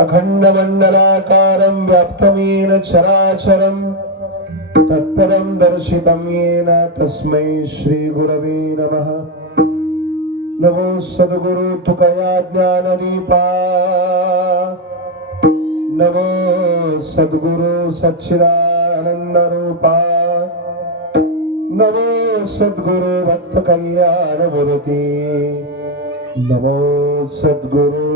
अखण्डमण्डलाकारं व्याप्तमेन चराचरम् तत्पदं दर्शितं येन तस्मै श्रीगुरवे नमः नमो सद्गुरु तुकया ज्ञानदीपा नमो सद्गुरु सच्चिदानन्दरूपा नमो सद्गुरु भक्तकल्याणमूर्ति नमो सद्गुरु